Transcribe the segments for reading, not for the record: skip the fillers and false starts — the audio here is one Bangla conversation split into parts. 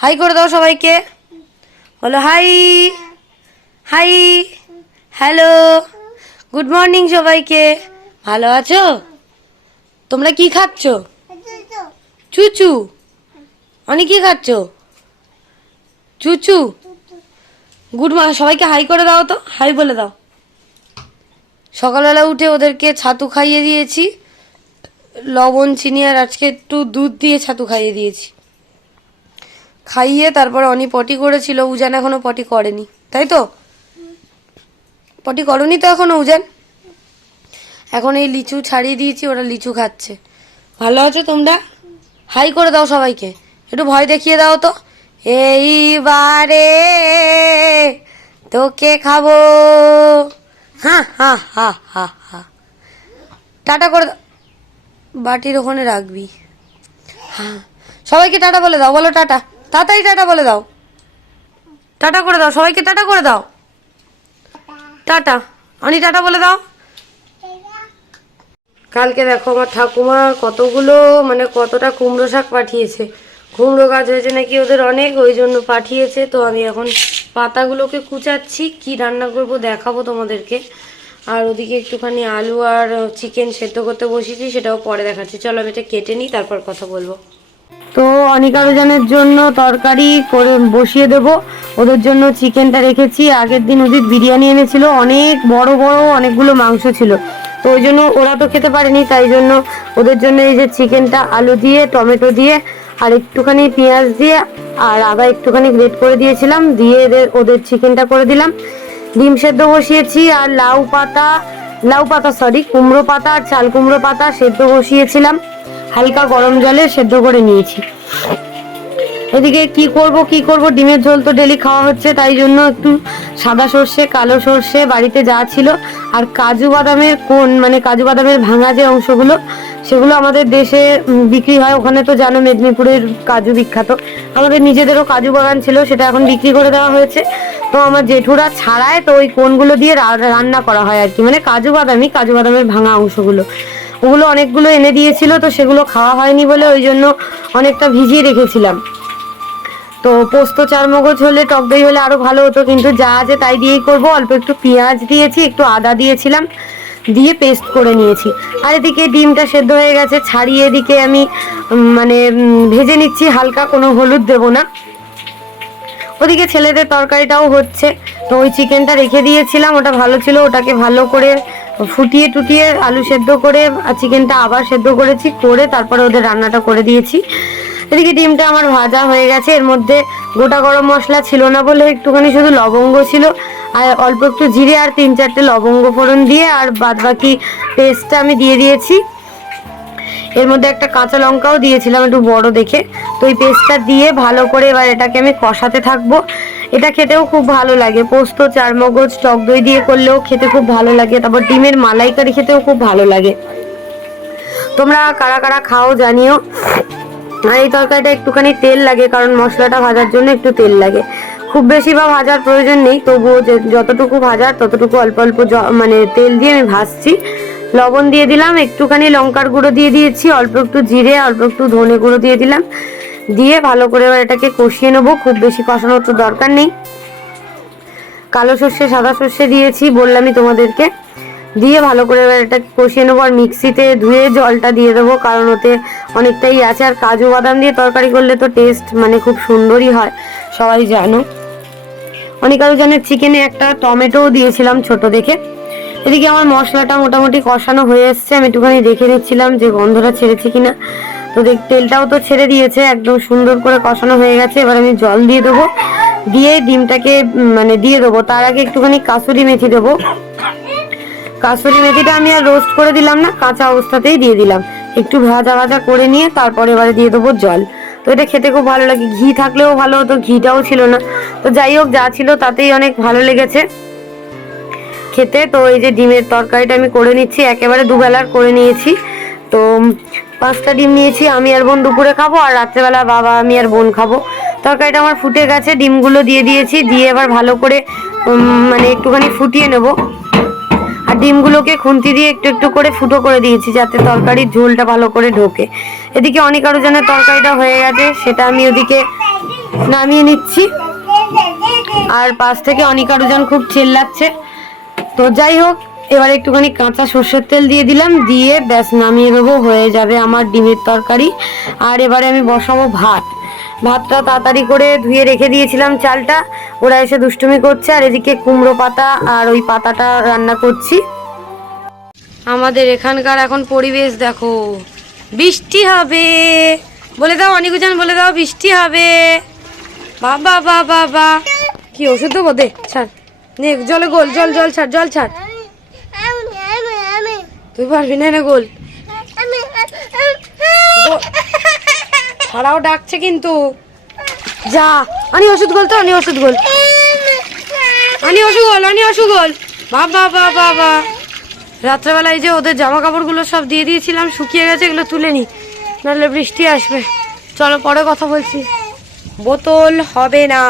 হাই করে দাও সবাইকে। বলো high hi hello good morning সবাইকে। ভালো আছো? তোমরা কি খাচ্ছ? চুচু। অনেক কি খাচ্ছ? চুচু। গুড মর্নিং সবাইকে হাই করে দাও তো, হাই বলে দাও। সকালবেলা উঠে ওদেরকে ছাতু খাইয়ে দিয়েছি, লবণ চিনি আর আজকে একটু দুধ দিয়ে ছাতু খাইয়ে দিয়েছি। খাইয়ে তারপরে অনি পটি করেছিল, উজান এখনো পটি করেনি, তাই তো? পটি করনি তো এখনো উজান? এখন এই লিচু ছাড়িয়ে দিয়েছি, ওরা লিচু খাচ্ছে। ভালো আছো তোমরা? হাই করে দাও সবাইকে, একটু ভয় দেখিয়ে দাও তো। এইবারে তোকে খাবো, হা হা হা হা হা। টাটা করে দাও, বাটির ওখানে রাখবি। হ্যাঁ সবাইকে টাটা বলে দাও, বলো টাটা, তাড়াতাড়ি টাটা বলে দাও। টাটা করে দাও সবাইকে, টাটা করে দাও। টাটা অনি, টাটা বলে দাও। কালকে দেখো আমার ঠাকুমা কতগুলো কতটা কুমড়ো শাক পাঠিয়েছে। কুমড়ো গাছ হয়েছে নাকি ওদের অনেক, ওই জন্য পাঠিয়েছে। তো আমি এখন পাতাগুলোকে কুচাচ্ছি, কি রান্না করব দেখাবো তোমাদেরকে। আর ওদিকে একটুখানি আলু আর চিকেন সেদ্ধ করতে বসিয়েছি, সেটাও পরে দেখাচ্ছি। চলো আমি এটা কেটে নিই, তারপর কথা বলবো। তো অনিকারজনের জন্য তরকারি করে বসিয়ে দেব। ওদের জন্য চিকেনটা রেখেছি, আগের দিন ওদের বিরিয়ানি এনেছিল, অনেক বড় বড় অনেকগুলো মাংস ছিল। তো ওই জন্য ওরা তো খেতে পারেনি, তাই জন্য ওদের জন্য এই যে চিকেনটা আলু দিয়ে টমেটো দিয়ে আর একটুখানি পেঁয়াজ দিয়ে আর আদা একটুখানি গ্রেট করে দিয়েছিলাম, দিয়ে ওদের চিকেনটা করে দিলাম। ডিম সেদ্ধ বসিয়েছি আর কুমড়ো পাতা আর চাল কুমড়ো পাতা সেদ্ধ বসিয়েছিলাম, হালকা গরম জলে সেদ্ধ করে নিয়েছি। এদিকে কি করব ডিমের ঝোল তো ডেলি খাওয়া হচ্ছে, তাই জন্য একটু সাদা সর্ষে কালো সর্ষে বাড়িতে যা ছিল আর কাজু বাদামের কাজু বাদামের ভাঙা যে অংশগুলো, সেগুলো আমাদের দেশে বিক্রি হয়। ওখানে তো জানো মেদিনীপুরের কাজু বিখ্যাত, আমাদের নিজেদেরও কাজু বাগান ছিল, সেটা এখন বিক্রি করে দেওয়া হয়েছে। তো আমার জেঠুরা ছাড়ায়, তো ওই কোনগুলো দিয়ে রান্না করা হয় আর কি, কাজু বাদামের ভাঙা অংশগুলো, ওগুলো অনেকগুলো এনে দিয়েছিল। তো সেগুলো খাওয়া হয়নি বলে ওই জন্য অনেকটা ভিজিয়ে রেখেছিলাম। তো পোস্ত চারমগজ হলে টক দই হলে আরো ভালো হতো, কিন্তু যা আছে তাই দিয়েই করব। অল্প একটু পেঁয়াজ দিয়েছি, একটু আদা দিয়েছিলাম, দিয়ে পেস্ট করে নিয়েছি। আর এদিকে ডিমটা সেদ্ধ হয়ে গেছে, ছাড়িয়ে এদিকে আমি ভেজে নিচ্ছি হালকা, কোনো হলুদ দেব না। ওদিকে ছেলেদের তরকারিটাও হচ্ছে। তো ওই চিকেনটা রেখে দিয়েছিলাম, ওটা ভালো ছিল, ওটাকে ভালো করে ফুটিয়ে টুটিয়ে আলু সেদ্ধ করে আর চিকেনটা আবার সেদ্ধ করেছি, করে তারপরে ওদের রান্নাটা করে দিয়েছি। এদিকে ডিমটা আমার ভাজা হয়ে গেছে, এর মধ্যে গোটা গরম মশলা ছিল না বলে একটুখানি শুধু লবঙ্গ ছিল আর অল্প একটু জিরে আর 3-4টে লবঙ্গ ফোড়ন দিয়ে আর বাদ বাকি পেস্টটা আমি দিয়ে দিয়েছি। এর মধ্যে একটা কাঁচা লঙ্কাও দিয়েছিলাম একটু বড় দেখে। তো এই পেস্টটা দিয়ে ভালো করে এবার এটাকে আমি কষাতে থাকবো। এটা খেতেও খুব ভালো লাগে, পোস্ত চারমগজ টক দই দিয়ে করলেও খেতে খুব ভালো লাগে, তারপর ডিমের মালাইকারি খেতেও খুব ভালো লাগে। তোমরা কারা কারা খাও জানিও। আর এই তরকারিটা একটুখানি তেল লাগে, কারণ মশলাটা ভাজার জন্য একটু তেল লাগে, খুব বেশি বা ভাজার প্রয়োজন নেই, তবুও যতটুকু ভাজার ততটুকু অল্প অল্প তেল দিয়ে আমি ভাজছি। লবণ দিয়ে দিলাম, একটুখানি লঙ্কার গুঁড়ো দিয়ে দিয়েছি, অল্প একটু জিরে অল্প একটু ধনে গুঁড়ো দিয়ে দিলাম, দিয়ে ভালো করে এবার এটাকে কষিয়ে নেবো। খুব বেশি কষানোর তো দরকার নেই। কালো সর্ষে সাদা সর্ষে দিয়েছি বললামই তোমাদেরকে, দিয়ে ভালো করে এবার এটা কষিয়ে নেবো। আর মিক্সিতে ধুয়ে জলটা দিয়ে দেবো, কারণ ওতে অনেকটাই আছে। আর কাজু বাদাম দিয়ে তরকারি করলে তো টেস্ট খুব সুন্দরই হয়, সবাই জানো। অনিকারজনের চিকেনে একটা টমেটোও দিয়েছিলাম ছোট দেখে। এদিকে আমার মশলাটা মোটামুটি কষানো হয়ে এসছে, আমি একটুখানি দেখে নিচ্ছিলাম যে গন্ধটা ছেড়েছে কিনা। তো তেলটাও তো ছেড়ে দিয়েছে, একদম সুন্দর করে কষানো হয়ে গেছে। এবার আমি জল দিয়ে দেবো, দিয়ে ডিমটাকে দিয়ে দেবো। তার আগে একটুখানি কাসুরি মেথি দেবো। কাসুরি মেথিটা আমি আর রোস্ট করে দিলাম না, কাঁচা অবস্থাতেই দিয়ে দিলাম, একটু ভাজা ভাজা করে নিয়ে তারপরে এবারে দিয়ে দেবো জল। তো এটা খেতে খুব ভালো লাগে, ঘি থাকলেও ভালো হতো, ঘিটাও ছিল না। তো যাই হোক, যা ছিল তাতেই অনেক ভালো লেগেছে খেতে। তো এই যে ডিমের তরকারিটা আমি করে নিচ্ছি, একেবারে দুবেলার করে নিয়েছি। তো 5টা ডিম নিয়েছি, আমি আর বোন দুপুরে খাবো, আর রাত্রেবেলা বাবা আমি আর বোন খাবো। তরকারিটা আমার ফুটে গেছে, ডিমগুলো দিয়ে দিয়েছি, দিয়ে এবার ভালো করে একটুখানি ফুটিয়ে নেবো। আর ডিমগুলোকে খুন্তি দিয়ে একটু একটু করে ফুটো করে দিয়েছি, যাতে তরকারির ঝোলটা ভালো করে ঢোকে। এদিকে অনিকারজনের তরকারিটা হয়ে গেছে, সেটা আমি ওদিকে নামিয়ে নিচ্ছি। আর পাশ থেকে অনিকারুজান খুব চেল্লাচ্ছে। তো যাই হোক, এবার একটুখানি কাঁচা সর্ষের তেল দিয়ে দিলাম, দিয়ে ব্যাস নামিয়ে দেবো, হয়ে যাবে আমার ডিমের তরকারি। আর এবারে আমি বসাবো ভাত। ভাতটা তাড়াতাড়ি করে ধুয়ে রেখে দিয়েছিলাম চালটা, ওরা এসে দুষ্টুমি করছে। আর এদিকে কুমড়ো পাতা আর ওই পাতাটা রান্না করছি। আমাদের এখানকার এখন পরিবেশ দেখো, বৃষ্টি হবে। বলে দাও অনিকুজান, বলে দাও বৃষ্টি হবে। বাবা বাবা বাবা, কি ওষুধ দেবো? দে ছাড়, নে জলে গোল, জল জল ছাড়, জল ছাড়। তুই পারবি না, না গোল ছাড়াও ডাকছে কিন্তু। যা আনি ওষুধ গোল, তো আনি ওষুধ গোল, আনি ওষুধ গোল, আনি ওষুধ গোল। বাবা বাবা বাবা, রাত্রেবেলায় যে ওদের জামা কাপড়গুলো সব দিয়ে দিয়েছিলাম, শুকিয়ে গেছে, এগুলো তুলে নি, নাহলে বৃষ্টি আসবে। চলো পরে কথা বলছি, বোতল হবে না।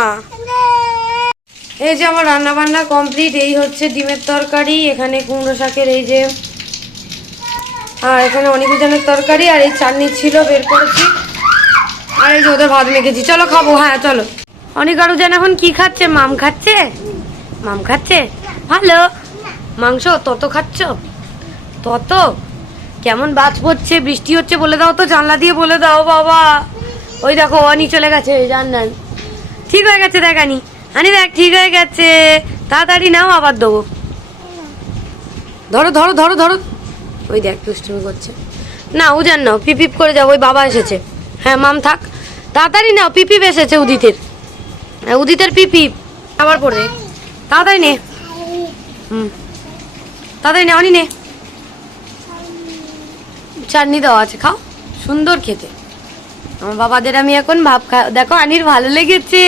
এই যে আমার রান্না বান্না কমপ্লিট। এই হচ্ছে ডিমের তরকারি, এখানে কুমড়ো শাকের এই যে, আর এখানে অনিকুজানের তরকারি, আর এই চাটনি ছিল বের করেছি, আর এই যে ওদের ভাত মেখেছি। চলো খাবো, হ্যাঁ চলো। অনিকারুজান এখন কি খাচ্ছে? মাম খাচ্ছে, মাম খাচ্ছে। ভালো মাংস তত খাচ্ছ? তত কেমন বাজ পড়ছে, বৃষ্টি হচ্ছে, বলে দাও তো, জানলা দিয়ে বলে দাও বাবা। ওই দেখো অনি চলে গেছে জানলান, ঠিক হয়ে গেছে, দেখ আনি, আনি দেখ ঠিক হয়ে গেছে, তাড়াতাড়ি নাও, আবার দেবো। ধরো ধরো ধরো ধরো, ওই দেখ দুষ্টুমি করছে। না উজান নাও, পিপিপ করে যাও, ওই বাবা এসেছে। হ্যাঁ মাম থাক, তাড়াতাড়ি নাও, পিপিপ এসেছে উদিতের, হ্যাঁ উদিতের পিপিপ আবার পড়বে, তাড়াতাড়ি নে। তাড়াতাড়ি নে অনি, নে। চাটনি দেওয়া আছে, খাও, সুন্দর খেতে। আমার বাবাদের আমি এখন ভাব দেখো, আনির ভালো লেগেছে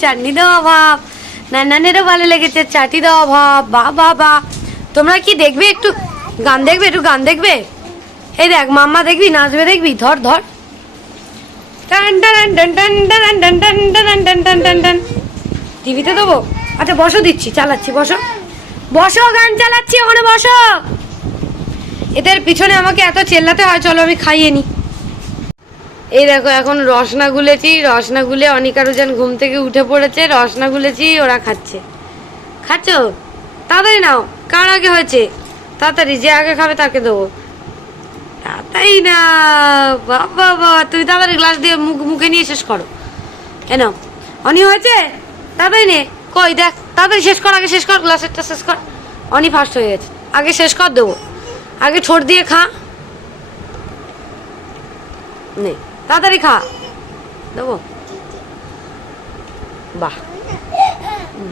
চাটনি দেওয়া ভাব, নানানেরও ভালো লেগেছে চাটি দেওয়া ভাব। বা বাবা, তোমরা কি দেখবে? একটু গান দেখবে, একটু গান দেখবে? এই দেখ মাম্মা দেখবি, নাচবে দেখবি, ধর ধর, টান টান টান টান টান টান টান টান টান টান টান টান। টিভিতে দেবো? আচ্ছা বসো, দিচ্ছি, চালাচ্ছি, বসো বসো, গান চালাচ্ছি, ওখানে বসো। এদের পিছনে আমাকে এত চেল্লাতে হয়, চলো আমি খাইয়ে নি। এই দেখো এখন রসনা গুলেছি, রসনা গুলে অনিকারুজান ঘুম থেকে উঠে পড়েছে, রসনা গুলেছি, ওরা খাচ্ছে। খাচ্ছ? তাড়াতাড়ি নাও, কার আগে হয়েছে? তাড়াতাড়ি, যে আগে খাবে তাকে দেবো, তাড়াতাড়ি না। বাবা বাবা, তুমি তাড়াতাড়ি গ্লাস দিয়ে মুখে নিয়ে শেষ করো। কেন অনি হয়েছে? তাড়াতাড়ি নে, কই দেখ, তাড়াতাড়ি শেষ কর, আগে শেষ কর, গ্লাসেরটা শেষ কর। অনি ফার্স্ট হয়ে গেছে, আগে শেষ কর, দেবো। আগে ঠোঁট দিয়ে খা, নে তাড়াতাড়ি খা, দেবো। বাহ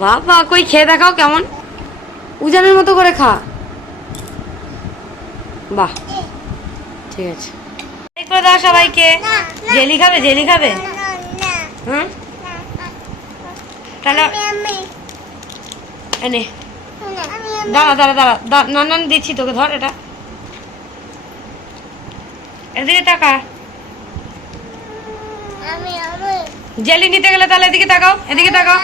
বাবা, কই খেয়ে দেখাও কেমন, উজানের মতো করে খা। বাহ ঠিক আছে, করে দাও সবাইকে। জেলি খাবে? জেলি খাবে? হুম, তাহলে এনে দাঁড়া দাঁড়া দাঁড়া, নান দিচ্ছি তোকে, ধর এটা, এদিকে তাকা। জেলি নিতে গেলে তাহলে এদিকে তাকাও, এদিকে তাকাও।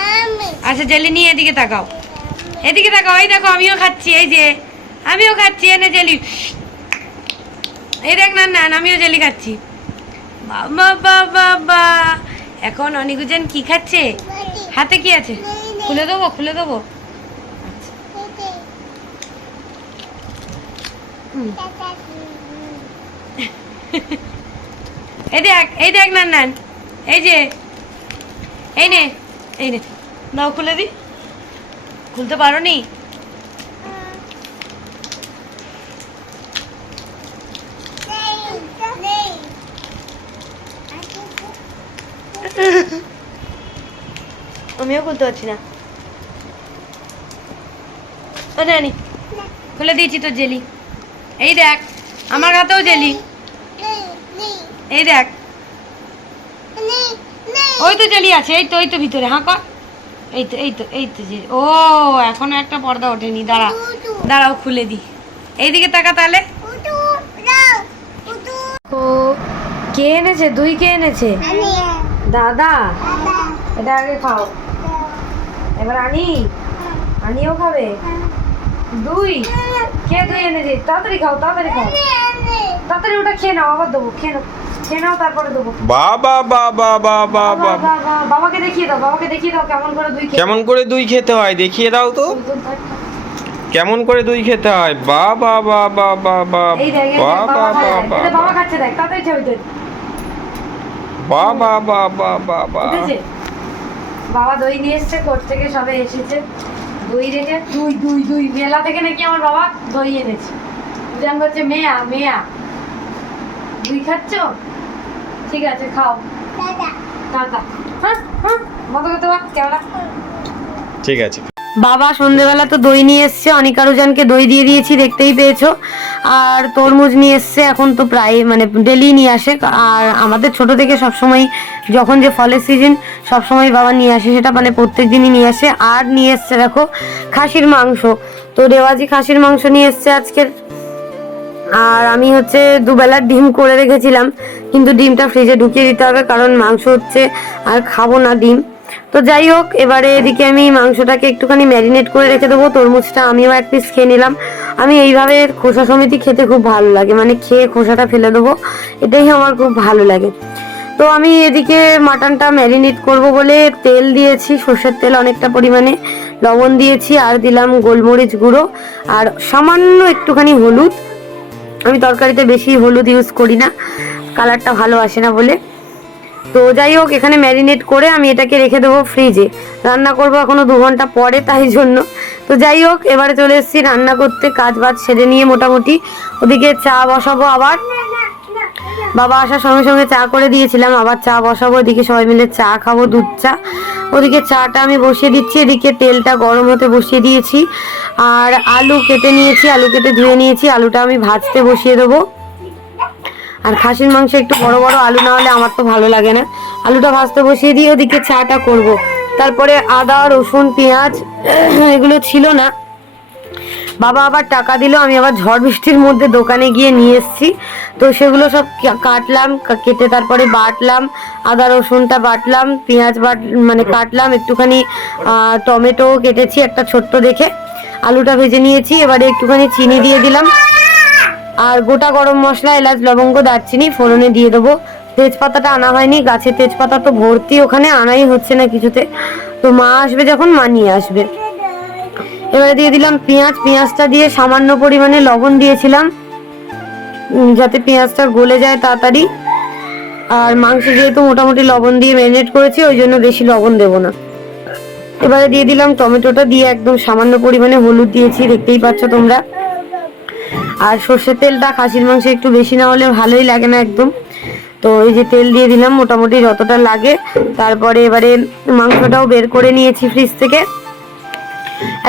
আচ্ছা জেলি নিয়ে এদিকে তাকাও, এদিকে তাকাও। এই দেখো আমিও খাচ্ছি, এই যে আমিও খাচ্ছি, এনে জেলি। এই দেখ না, আমিও জেলি খাচ্ছি। বাবা বাবা বা, এখন অনিকুজান কি খাচ্ছে? হাতে কি আছে? খুলে দেবো, খুলে দেবো। এই দেখ, এই দেখ নান, এই যে, এই নে, এই নে, নাও খুলে দি। খুলতে পারো নি? আমিও খুলতে পারছি না। আনি খুলে দিয়েছি তো জেলি, এই দেখ আমার হাতেও জেলি, এই দেখ, ওই তো জেলি আছে, এই তো, এই তো ভিতরে, হ্যাঁ কর, এই তো, এই তো, এই তো জেলি। ও এখনো একটা পর্দা ওঠেনি, দাঁড়া দাঁড়াও খুলে দি। এইদিকে তাকা তাহলে। ও কে এনেছে? দুই কে এনেছে? দাদা। এটা আগে খাও, এবার আনি, আনিও খাবে। দুই কে? দুই এনেছে, তাড়াতাড়ি খাও, তাড়াতাড়ি খাও, তাড়াতাড়ি ওটা খেয়ে নাও, আবার দেবো, খেয়ে নাও। খেয়ে নাও তারপরে দেবো। বাবা বাবা বাবা বাবা, বাবাকে দেখিয়ে দাও, বাবাকে দেখিয়ে দাও কেমন করে দই খেতে। কেমন করে দই খেতে হয় দেখিয়ে দাও তো, কেমন করে দই খেতে হয়। বাবা বাবা বাবা বাবা বাবা, বাবা খাচ্ছে দেখ, তাড়াতাড়ি ছবি তুল। বাবা বাবা বাবা, বাবা দই নিয়ে এসছে, কোর্ট থেকে সবে এসেছে। দই রেখে দুই দুই দুই মেলা থেকে নাকি আমার বাবা দই এনেছে। উজান বলছে মেয়া মেয়া দই খাচ্ছ, ঠিক আছে খাও টাটা। হ্যাঁ হ্যাঁ মতো করতে পার কেমন। ঠিক আছে। বাবা সন্ধেবেলা তো দই নিয়ে এসছে, অনিকা রুজানকে দই দিয়ে দিয়েছি, দেখতেই পেয়েছো। আর তরমুজ নিয়ে এসছে, এখন তো প্রায় মানে ডেলি নিয়ে আসে। আর আমাদের ছোট থেকে সবসময় যখন যে ফলের সিজন সবসময় বাবা নিয়ে আসে, সেটা মানে প্রত্যেক দিনই নিয়ে আসে। আর নিয়ে এসছে দেখো খাসির মাংস, তো রেওয়াজি খাসির মাংস নিয়ে এসছে আজকের। আর আমি হচ্ছে দুবেলার ডিম করে রেখেছিলাম, কিন্তু ডিমটা ফ্রিজে ঢুকিয়ে দিতে হবে, কারণ মাংস হচ্ছে আর খাবো না ডিম। তো যাই হোক, এবারে এদিকে আমি মাংসটাকে একটুখানি ম্যারিনেট করে রেখে দেবো। তরমুজটা আমিও এক পিস খেয়ে নিলাম। আমি এইভাবে খোসা সমেত খেতে খুব ভালো লাগে, মানে খেয়ে খোসাটা ফেলে দেবো, এটাই আমার খুব ভালো লাগে। তো আমি এদিকে মাটনটা ম্যারিনেট করব বলে তেল দিয়েছি, সর্ষের তেল অনেকটা পরিমাণে, লবণ দিয়েছি, আর দিলাম গোলমরিচ গুঁড়ো আর সামান্য একটুখানি হলুদ। আমি তরকারিতে বেশি হলুদ ইউজ করি না, কালারটা ভালো আসে না বলে। তো যাই হোক, এখানে ম্যারিনেট করে আমি এটাকে রেখে দেবো ফ্রিজে। রান্না করবো এখনো 2 ঘন্টা পরে, তাই জন্য। তো যাই হোক, এবারে চলে এসেছি রান্না করতে, কাজ বাজ সেরে নিয়ে মোটামুটি। ওদিকে চা বসাবো, আবার বাবা আসার সঙ্গে সঙ্গে চা করে দিয়েছিলাম, আবার চা বসাবো। এদিকে সবাই মিলে চা খাবো, দুধ চা। ওদিকে চাটা আমি বসিয়ে দিচ্ছি, এদিকে তেলটা গরম হতে বসিয়ে দিয়েছি। আর আলু কেটে নিয়েছি, আলু কেটে ধুয়ে নিয়েছি, আলুটা আমি ভাজতে বসিয়ে দেবো। আর খাসির মাংস একটু বড় বড় আলু না হলে আমার তো ভালো লাগে না। আলুটা ভাজতে বসিয়ে দিয়ে ওদিকে চাটা করব। তারপরে আদা রসুন পেঁয়াজ এগুলো ছিল না, বাবা আবার টাকা দিল, আমি আবার ঝড় বৃষ্টির মধ্যে দোকানে গিয়ে নিয়ে এসেছি। তো সেগুলো সব কাটলাম, কেটে তারপরে বাটলাম, আদা রসুনটা বাটলাম, পেঁয়াজ মানে কাটলাম, একটুখানি টমেটো কেটেছি একটা ছোট্ট দেখে, আলুটা ভেজে নিয়েছি। এবারে একটুখানি চিনি দিয়ে দিলাম, আর গোটা গরম মশলা, এলাচ লবঙ্গ দারচিনি ফোড়নে দিয়ে দেবো। তেজপাতাটা আনা হয়নি, গাছের তেজপাতা তো ভর্তি, ওখানে আনাই হচ্ছে না কিছুতে। তো মা আসবে যখন মা নিয়ে আসবে। এবারে দিয়ে দিলাম পেঁয়াজ, পেঁয়াজটা দিয়ে সামান্য পরিমাণে লবণ দিয়েছিলাম যাতে পেঁয়াজটা গলে যায় তাড়াতাড়ি। আর মাংস যেহেতু মোটামুটি লবণ দিয়ে ম্যারিনেট করেছি, ওই জন্য বেশি লবণ দেবো না। এবারে দিয়ে দিলাম টমেটোটা, দিয়ে একদম সামান্য পরিমাণে হলুদ দিয়েছি, দেখতেই পাচ্ছ তোমরা। আর সর্ষের তেলটা খাসির মাংসে একটু বেশি না হলে ভালোই লাগে না একদম। তো এই যে তেল দিয়ে দিলাম মোটামুটি যতটা লাগে। তারপরে এবারে মাংসটাও বের করে নিয়েছি ফ্রিজ থেকে,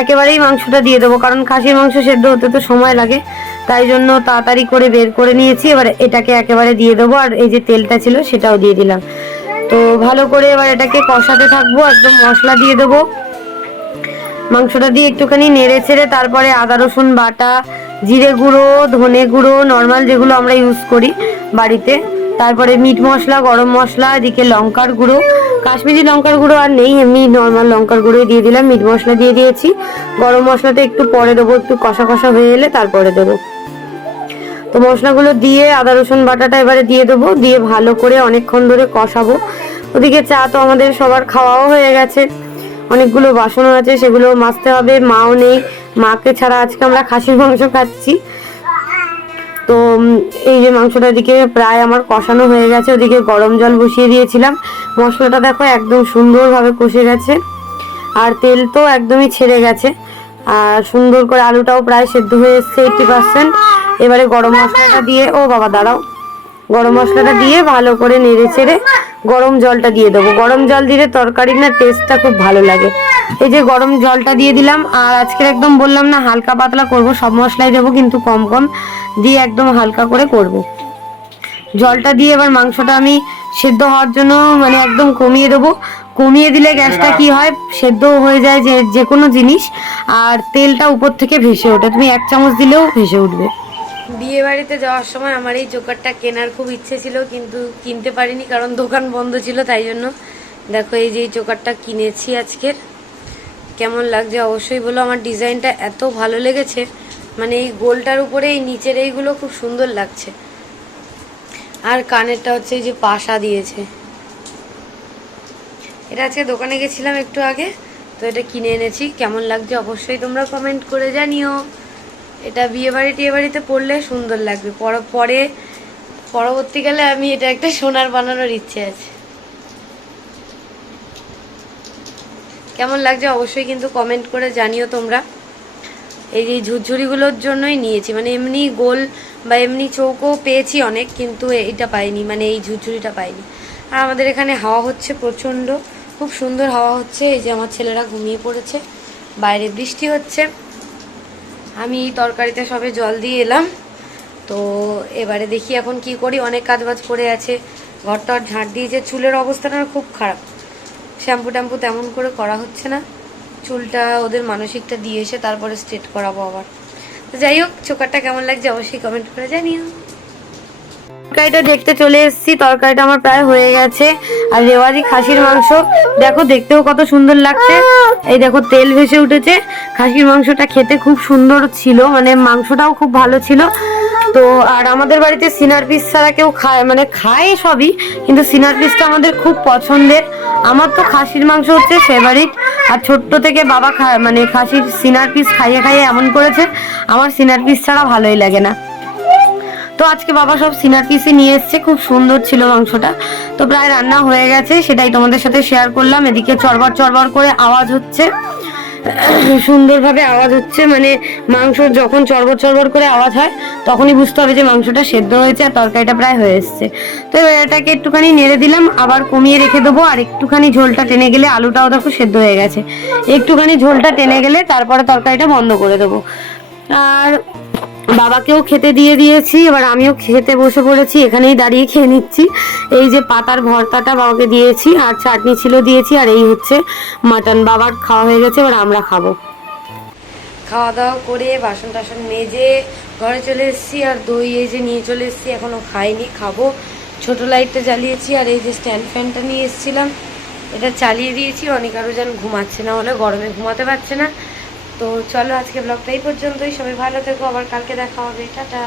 একেবারেই মাংসটা দিয়ে দেবো, কারণ খাসির মাংস সেদ্ধ হতে তো সময় লাগে, তাই জন্য তাড়াতাড়ি করে বের করে নিয়েছি। এবার এটাকে একেবারে দিয়ে দেবো, আর এই যে তেলটা ছিল সেটাও দিয়ে দিলাম। তো ভালো করে এবার এটাকে কষাতে থাকবো, একদম মশলা দিয়ে দেবো। মাংসটা দিয়ে একটুখানি নেড়ে ছেড়ে তারপরে আদা রসুন বাটা, জিরে গুঁড়ো, ধনে গুঁড়ো, নর্মাল যেগুলো আমরা ইউজ করি বাড়িতে, তারপরে মিট মশলা, গরম মশলা, এদিকে লঙ্কার গুঁড়ো, কাশ্মীরি লঙ্কার গুঁড়ো আর নেই, এমনি নর্মাল লঙ্কার গুঁড়োই দিয়ে দিলাম, মিট মশলা দিয়ে দিয়েছি। গরম মশলাটা একটু পরে দেবো, একটু কষা কষা হয়ে এলে তারপরে দেবো। তো মশলাগুলো দিয়ে আদা রসুন বাটাটা এবারে দিয়ে দেবো, দিয়ে ভালো করে অনেকক্ষণ ধরে কষাবো। ওদিকে চা তো আমাদের সবার খাওয়াও হয়ে গেছে, অনেকগুলো বাসনও আছে, সেগুলো মাজতে হবে। মাও নেই, মাকে ছাড়া আজকে আমরা খাসির মাংস খাচ্ছি। তো এই যে মাংসটা দিকে প্রায় আমার কষানো হয়ে গেছে, ওদিকে গরম জল বসিয়ে দিয়েছিলাম। মশলাটা দেখো একদম সুন্দরভাবে কষে গেছে, আর তেল তো একদমই ছেড়ে গেছে, আর সুন্দর করে আলুটাও প্রায় সেদ্ধ হয়ে এসছে 80%। এবারে গরম মশলাটা দিয়ে, ও বাবা দাঁড়াও, গরম মশলাটা দিয়ে ভালো করে নেড়ে চেড়ে গরম জলটা দিয়ে দেবো। গরম জল দিলে তরকারির না টেস্টটা খুব ভালো লাগে। এই যে গরম জলটা দিয়ে দিলাম, আর আজকের একদম বললাম না হালকা পাতলা করব, সব মশলাই দেবো কিন্তু কম কম দিয়ে একদম হালকা করে করব। জলটা দিয়ে এবার মাংসটা আমি সেদ্ধ হওয়ার জন্য মানে একদম কমিয়ে দেবো। কমিয়ে দিলে গ্যাসটা কি হয়, সেদ্ধ হয়ে যায় যে কোনো জিনিস, আর তেলটা উপর থেকে ভেসে ওঠে, তুমি 1 চামচ দিলেও ভেসে উঠবে। বিয়ে বাড়িতে যাওয়ার সময় আমার এই চোকারটা কেনার খুব ইচ্ছে ছিল, কিন্তু কিনতে পারিনি কারণ দোকান বন্ধ ছিল, তাই জন্য দেখো এই যে এই চোকারটা কিনেছি আজকের। কেমন লাগছে অবশ্যই বলো, আমার ডিজাইনটা এত ভালো লেগেছে, মানে এই গোলটার উপরে এই নিচের এইগুলো খুব সুন্দর লাগছে। আর কানেরটা হচ্ছে এই যে পাশা দিয়েছে। এটা আজকে দোকানে গেছিলাম একটু আগে, তো এটা কিনে এনেছি। কেমন লাগছে অবশ্যই তোমরা কমেন্ট করে জানিও। এটা বিয়েবাড়িতে পরলে সুন্দর লাগবে। পরবর্তীকালে আমি এটা একটা সোনার বানানোর ইচ্ছে আছে। কেমন লাগছে অবশ্যই কিন্তু কমেন্ট করে জানিও তোমরা। এই যে ঝুরঝুরিগুলোর জন্যই নিয়েছি, মানে এমনি গোল বা এমনি চৌকো পেয়েছি অনেক, কিন্তু এইটা পাইনি, মানে এই ঝুরঝুরিটা পাইনি। আর আমাদের এখানে হাওয়া হচ্ছে প্রচণ্ড, খুব সুন্দর হাওয়া হচ্ছে। এই যে আমার ছেলেরা ঘুমিয়ে পড়েছে, বাইরে বৃষ্টি হচ্ছে। আমি তরকারিতে সবে জল দিয়ে এলাম, তো এবারে দেখি এখন কি করি। অনেক কাজবাজ পড়ে আছে, ঘর টর ঝাঁট দিয়েছে। চুলের অবস্থাটা খুব খারাপ, শ্যাম্পু ট্যাম্পু তেমন করে করা হচ্ছে না। চুলটা ওদের মানসিকটা দিয়ে এসে তারপরে স্ট্রেট করাবো আবার। তো যাই হোক, চোকারটা কেমন লাগছে অবশ্যই কমেন্ট করে জানিও। তরকারিটা দেখতে চলে এসেছি, তরকারিটা আমার প্রায় হয়ে গেছে। আর রেওয়াজি খাসির মাংস দেখো, দেখতেও কত সুন্দর লাগছে। এই দেখো তেল ভেসে উঠেছে। খাসির মাংসটা খেতে খুব সুন্দর ছিল, মানে মাংসটাও খুব ভালো ছিল। তো আর আমাদের বাড়িতে সিনার পিস ছাড়া কেউ খায়, মানে খায় সবই, কিন্তু সিনার পিসটা আমাদের খুব পছন্দের। আমার তো খাসির মাংস হচ্ছে ফেভারিট। আর ছোট্ট থেকে বাবা মানে খাসির সিনার পিস খাইয়ে খাইয়ে এমন করেছে, আমার সিনার পিস ছাড়া ভালোই লাগে না। তো আজকে বাবা সব সিনার পিসই নিয়ে এসছে, খুব সুন্দর ছিল মাংসটা। তো প্রায় রান্না হয়ে গেছে, সেটাই তোমাদের সাথে শেয়ার করলাম। এদিকে চরবার চরবার করে আওয়াজ হচ্ছে, সুন্দরভাবে আওয়াজ হচ্ছে, মানে মাংস যখন চরবর চরবর করে আওয়াজ হয় তখনই বুঝতে হবে যে মাংসটা সেদ্ধ হয়েছে আর তরকারিটা প্রায় হয়ে এসছে। তো এবার এটাকে একটুখানি নেড়ে দিলাম, আবার কমিয়ে রেখে দেবো। আর একটুখানি ঝোলটা টেনে গেলে, আলুটাও দেখো সেদ্ধ হয়ে গেছে, একটুখানি ঝোলটা টেনে গেলে তারপরে তরকারিটা বন্ধ করে দেবো। আর বাবাকেও খেতে দিয়ে দিয়েছি, এবার আমিও খেতে বসে পড়েছি, এখানেই দাঁড়িয়ে খেয়ে নিচ্ছি। এই যে পাতার ভর্তাটা বাবাকে দিয়েছি, আর চাটনি ছিল দিয়েছি, আর এই হচ্ছে মাটন। বাবার খাওয়া হয়ে গেছে, এবার আমরা খাবো। খাওয়া দাওয়া করে বাসন টাসন মেজে ঘরে চলে এসেছি। আর দই এই যে নিয়ে চলে এসেছি, এখনো খাইনি, খাবো। ছোট লাইটটা জ্বালিয়েছি, আর এই যে স্ট্যান্ড ফ্যানটা নিয়ে এসেছিলাম, এটা চালিয়ে দিয়েছি। অনেক আরও যেন ঘুমাচ্ছে, না হলে গরমে ঘুমাতে পারছে না। তো চলো আজকে ব্লগটা এই পর্যন্তই। সবাই ভালো থেকো, আবার কালকে দেখা হবে। টাটা।